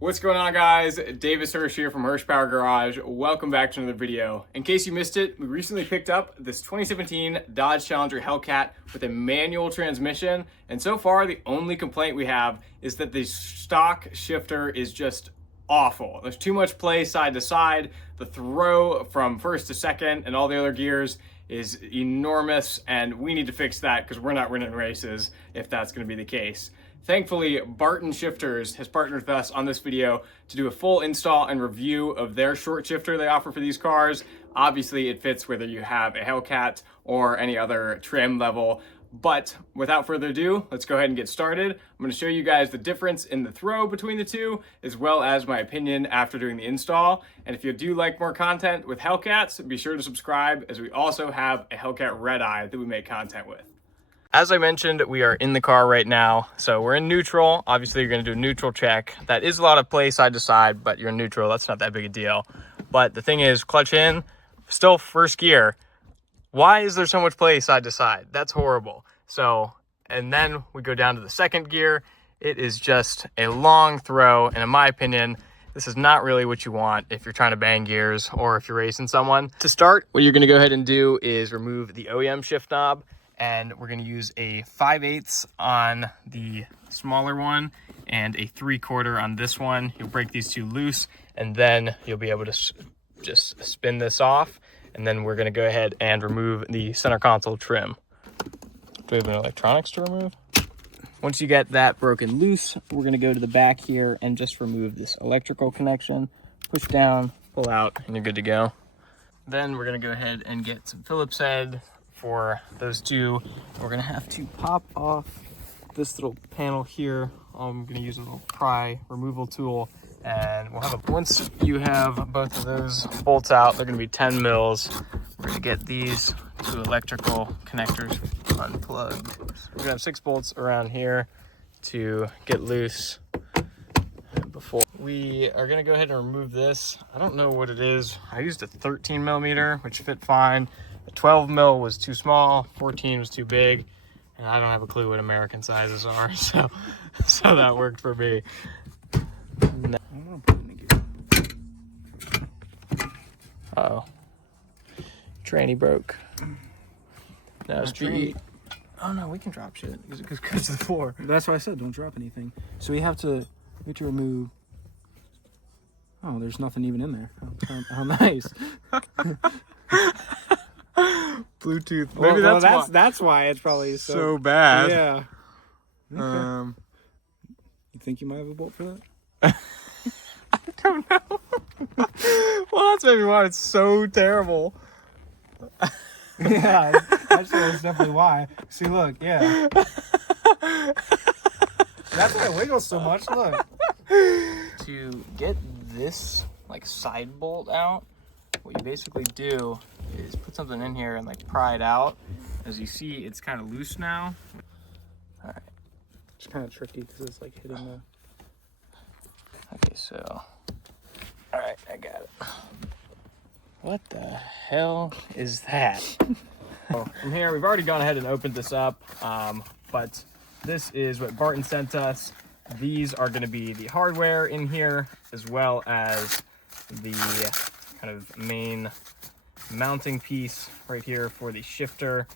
What's going on, guys? Davis Hirsch here from Hirsch Power Garage. Welcome back to another video. In case you missed it, we recently picked up this 2017 Dodge Challenger Hellcat with a manual transmission, and so far the only complaint we have is that the stock shifter is just awful. There's too much play side to side. The throw from first to second and all the other gears is enormous, and we need to fix that because we're not winning races if that's going to be the case. Thankfully, Barton Shifters has partnered with us on this video to do a full install and review of their short shifter they offer for these cars. Obviously, it fits whether you have a Hellcat or any other trim level. But without further ado, let's go ahead and get started. I'm going to show you guys the difference in the throw between the two, as well as my opinion after doing the install. And if you do like more content with Hellcats, be sure to subscribe, as we also have a Hellcat Red Eye that we make content with. As I mentioned, we are in the car right now, so we're in neutral. Obviously, you're going to do a neutral check. That is a lot of play side to side, but you're in neutral. That's not that big a deal. But the thing is, clutch in, still first gear. Why is there so much play side to side? That's horrible. So, and then we go down to the second gear. It is just a long throw, and in my opinion, this is not really what you want if you're trying to bang gears or if you're racing someone. To start, what you're going to go ahead and do is remove the OEM shift knob. And we're going to use a 5/8 on the smaller one and a 3/4 on this one. You'll break these two loose, and then you'll be able to just spin this off. And then we're going to go ahead and remove the center console trim. Do we have any electronics to remove? Once you get that broken loose, we're going to go to the back here and just remove this electrical connection. Push down, pull out, and you're good to go. Then we're going to go ahead and get some Phillips head for those two. We're gonna have to pop off this little panel here. I'm gonna use a little pry removal tool, and we'll have once you have both of those bolts out, they're gonna be 10 mils. We're gonna get these two electrical connectors unplugged. We're gonna have 6 bolts around here to get loose. Before we are gonna go ahead and remove this, I don't know what it is. I used a 13 millimeter, which fit fine. 12 mil was too small, 14 was too big, and I don't have a clue what American sizes are, so that worked for me. Uh-oh. Tranny broke. Now street. Oh no, we can drop shit because it goes to the floor. That's why I said don't drop anything. So we have to remove. Oh, there's nothing even in there. How nice. Bluetooth. Maybe that's why it's probably so bad. Yeah. Okay. You think you might have a bolt for that? I don't know. Well, that's maybe why it's so terrible. Yeah, that's definitely why. See, look, yeah. That's why it wiggles so much. Look. To get this side bolt out, what you basically do is put something in here and pry it out. As you see, it's kind of loose now. All right. It's kind of tricky because it's hitting the... Okay, so... All right, I got it. What the hell is that? So from here, we've already gone ahead and opened this up, but this is what Barton sent us. These are going to be the hardware in here, as well as the kind of main mounting piece right here for the shifter.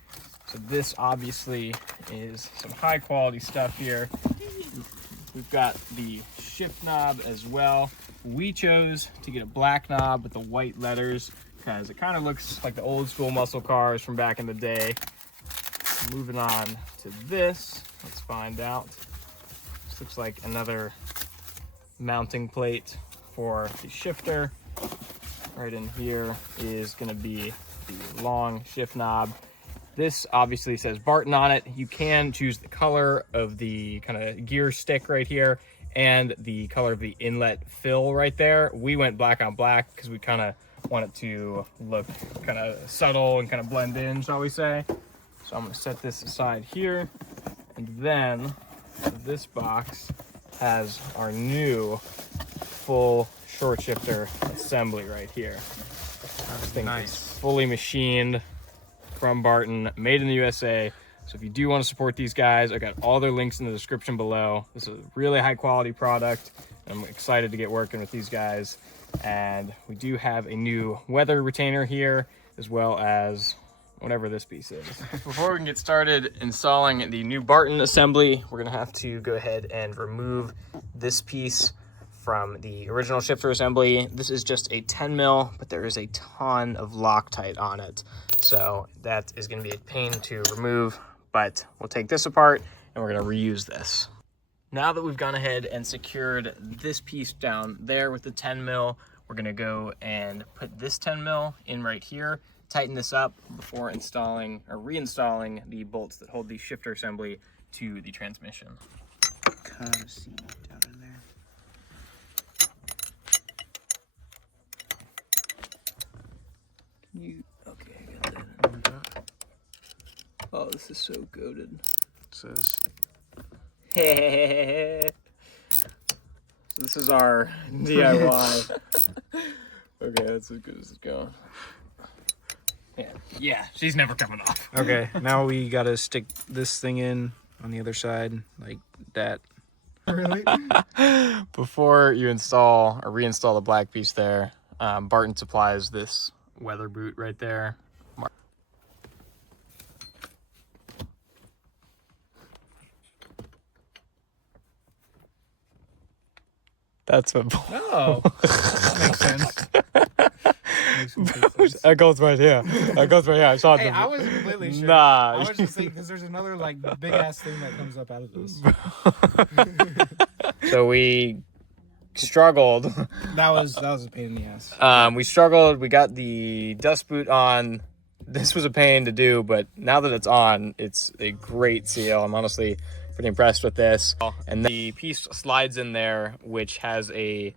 So this obviously is some high quality stuff here. We've got the shift knob as well. We chose to get a black knob with the white letters because it kind of looks like the old school muscle cars from back in the day. Moving on to this, let's find out. This looks like another mounting plate for the shifter. Right in here is going to be the long shift knob. This obviously says Barton on it. You can choose the color of the kind of gear stick right here and the color of the inlet fill right there. We went black on black because we kind of want it to look kind of subtle and kind of blend in, shall we say. So I'm going to set this aside here, and then this box has our new full short shifter assembly right here. This thing is fully machined from Barton, made in the USA. So if you do want to support these guys, I got all their links in the description below. This is a really high quality product. I'm excited to get working with these guys. And we do have a new weather retainer here, as well as whatever this piece is. Before we can get started installing the new Barton assembly, we're gonna have to go ahead and remove this piece from the original shifter assembly. This is just a 10 mil, but there is a ton of Loctite on it. So that is gonna be a pain to remove, but we'll take this apart and we're gonna reuse this. Now that we've gone ahead and secured this piece down there with the 10 mil, we're gonna go and put this 10 mil in right here, tighten this up before installing or reinstalling the bolts that hold the shifter assembly to the transmission. Cut a seat down in there. Okay, I got that. Oh, this is so goated. It says, this is our DIY. Okay, that's as good as it's going. Yeah, she's never coming off. Okay, now we gotta stick this thing in on the other side, like that. Really? Before you install or reinstall the black piece there, Barton supplies this weather boot right there. That's what. Oh, that makes sense. That goes right here. That goes right here. I saw it. Hey, I wasn't completely sure. Nah. I was just thinking because there's another like big ass thing that comes up out of this. So we struggled. That was a pain in the ass. We struggled. We got the dust boot on. This was a pain to do, but now that it's on, it's a great seal. I'm honestly pretty impressed with this. And the piece slides in there, which has a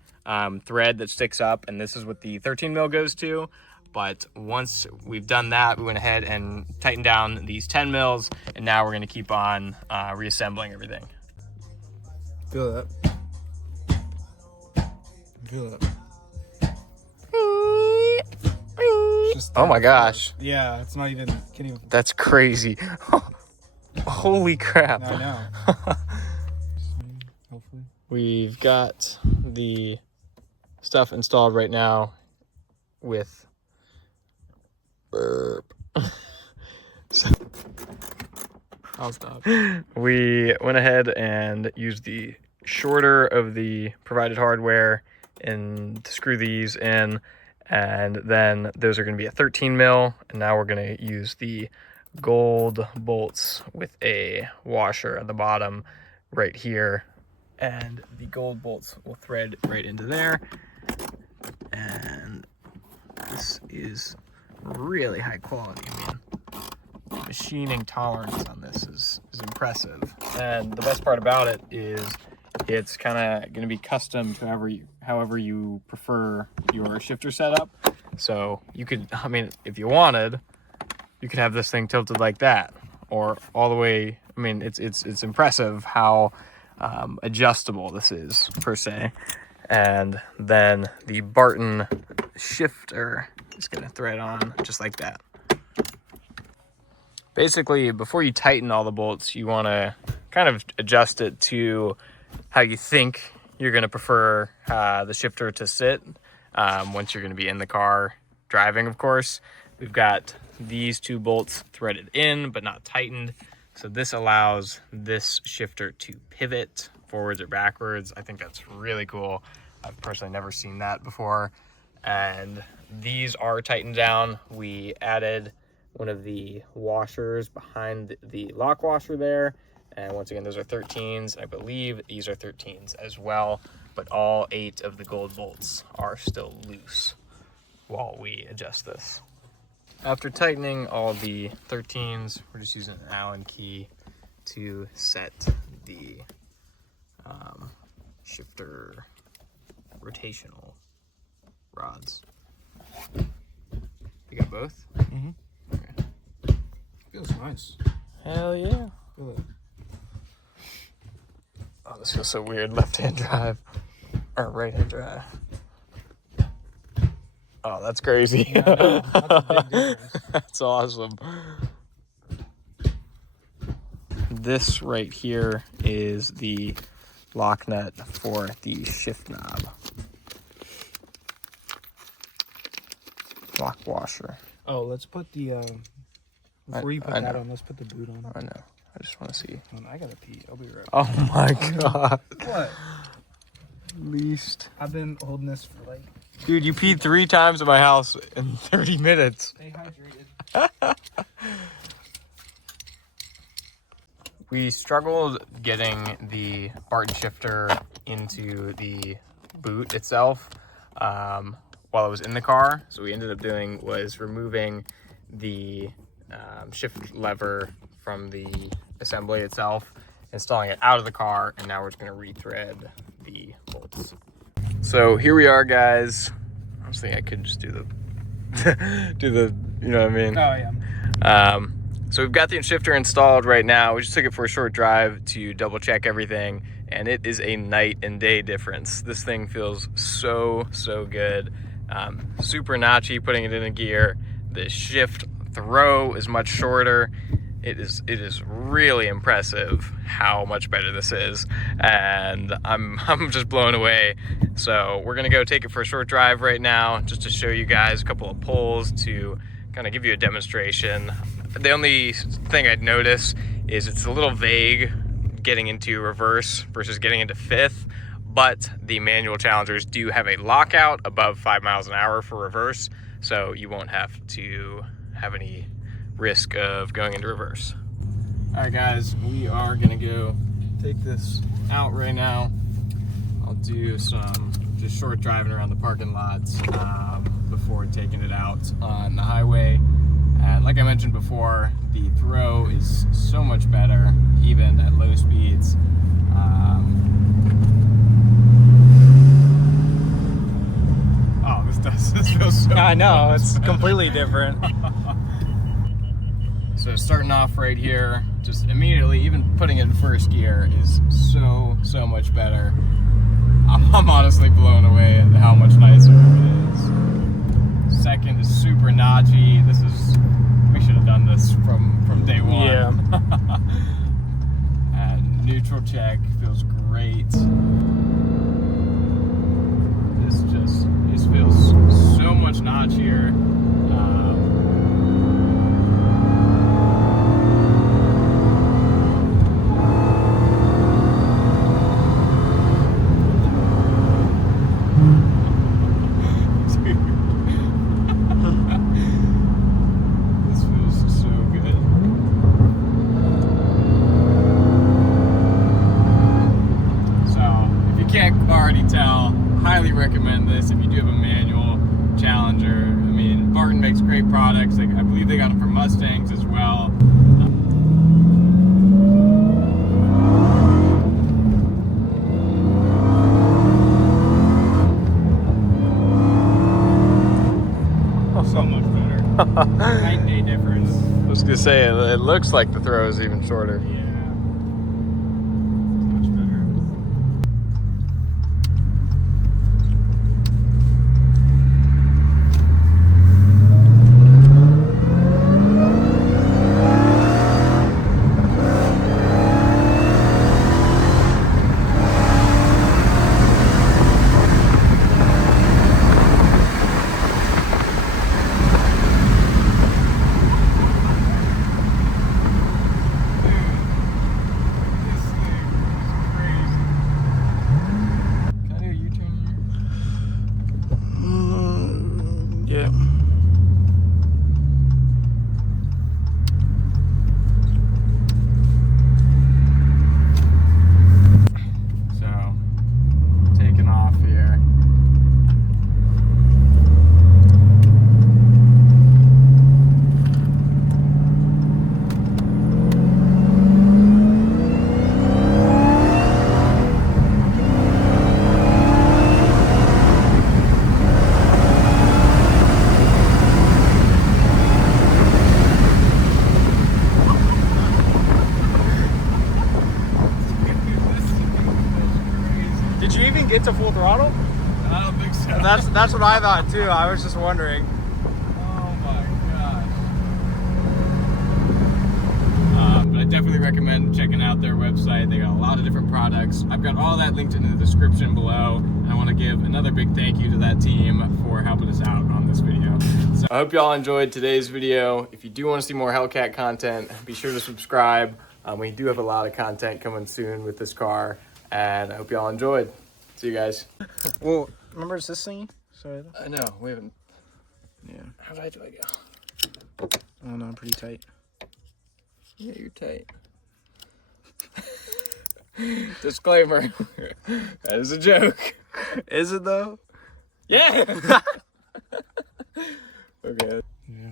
thread that sticks up, and this is what the 13 mil goes to. But once we've done that, we went ahead and tightened down these 10 mils, and now we're going to keep on reassembling everything. Feel that. Feel that. Oh my gosh. Yeah, it's not even. Can't even. That's crazy. Holy crap. I know. Hopefully. We've got the stuff installed right now with so, I'll stop. We went ahead and used the shorter of the provided hardware and to screw these in, and then those are going to be a 13 mil, and now we're going to use the gold bolts with a washer at the bottom right here, and the gold bolts will thread right into there. And this is really high quality. I mean, the machining tolerance on this is impressive, and the best part about it is it's kind of going to be custom to however you prefer your shifter setup. So you could, I mean, if you wanted, you could have this thing tilted like that, or all the way. I mean, it's impressive how adjustable this is, per se. And then the Barton shifter is going to thread on just like that. Basically, before you tighten all the bolts, you want to kind of adjust it to how you think you're going to prefer the shifter to sit once you're going to be in the car driving, of course. We've got these two bolts threaded in but not tightened, so this allows this shifter to pivot forwards or backwards. I think that's really cool. I've personally never seen that before. And these are tightened down. We added one of the washers behind the lock washer there, and once again, those are 13s. I believe these are 13s as well, but all 8 of the gold bolts are still loose while we adjust this. After tightening all the 13s, we're just using an Allen key to set the shifter rotational rods. You got both? Mm-hmm. Okay. Feels nice. Hell yeah. Feel it. Oh, this feels so weird. Left-hand drive or right-hand drive. Oh, that's crazy. Yeah, I know. That's a big difference. That's awesome. this right here is the lock nut for the shift knob. Lock washer. Oh, let's put the before you put I that know. on, let's put the boot on. I know. I just want to see. I gotta pee. I'll be right back. Oh my god. What? Least. I've been holding this for like. Dude, you peed 3 times at my house in 30 minutes. Stay hydrated. We struggled getting the Barton shifter into the boot itself while it was in the car. So what we ended up doing was removing the shift lever from the assembly itself, installing it out of the car, and now we're just going to rethread the bolts. So here we are, guys. I was thinking I could just do the you know what I mean? Oh yeah. So we've got the shifter installed right now. We just took it for a short drive to double check everything, and it is a night and day difference. This thing feels so good. Super notchy putting it in a gear. The shift throw is much shorter. It is really impressive how much better this is, and I'm just blown away. So we're gonna go take it for a short drive right now, just to show you guys a couple of pulls to kind of give you a demonstration. The only thing I'd notice is it's a little vague getting into reverse versus getting into fifth, but the manual Challengers do have a lockout above 5 miles an hour for reverse, so you won't have to have any risk of going into reverse. All right, guys, we are gonna go take this out right now. I'll do some just short driving around the parking lots before taking it out on the highway. And like I mentioned before, the throw is so much better, even at low speeds. Oh, this feels so I know, much it's better. completely different. So starting off right here, just immediately, even putting it in first gear is so much better. I'm honestly blown away at how much nicer it is. Second is super notchy. We should have done this from day one. Yeah. And neutral check feels great. This feels so much notchier. Highly recommend this if you do have a manual Challenger. I mean, Barton makes great products. I believe they got them for Mustangs as well. So much better. Night and day difference. I was gonna say, it looks like the throw is even shorter. Yeah. Get to full throttle? I don't think so. That's what I thought too. I was just wondering. Oh my gosh. But I definitely recommend checking out their website. They got a lot of different products. I've got all that linked in the description below. And I want to give another big thank you to that team for helping us out on this video. So I hope y'all enjoyed today's video. If you do want to see more Hellcat content, be sure to subscribe. We do have a lot of content coming soon with this car, and I hope y'all enjoyed. See you guys. Well, remember it's this thing? Sorry. I know, we haven't. Yeah. How high do I go? Oh no, I'm pretty tight. Yeah, you're tight. Disclaimer. That is a joke. Is it though? Yeah! Okay. Yeah.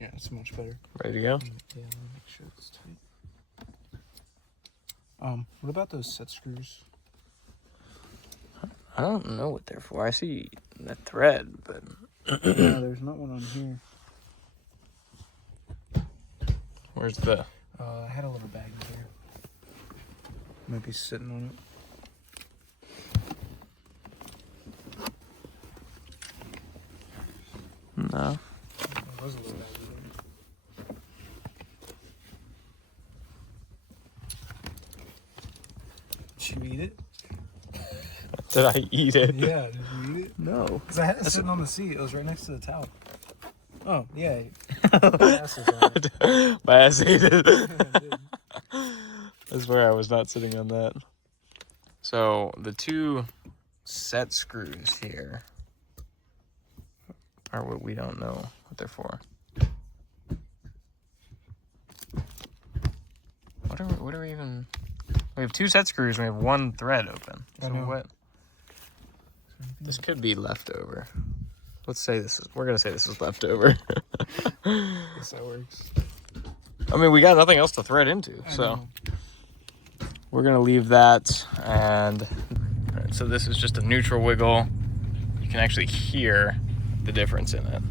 Yeah, it's much better. Ready to go? Yeah, let me make sure it's tight. What about those set screws? I don't know what they're for. I see the thread, but... No, there's not one on here. Where's the... I had a little bag there. Might be sitting on it. No. There was a little bag there. Did you eat it? Did I eat it? Yeah, did you eat it? No. Because I had it sitting on the seat. It was right next to the towel. Oh, yeah. My ass was on it. My ass ate it. Yeah, it did. I swear I was not sitting on that. So the two set screws here are what we don't know what they're for. What are we even... We have two set screws and we have one thread open. So I know. what? This could be leftover. Let's say this is... We're going to say this is leftover. Guess that works. I mean, we got nothing else to thread into, so... We're going to leave that, and... All right, so this is just a neutral wiggle. You can actually hear the difference in it.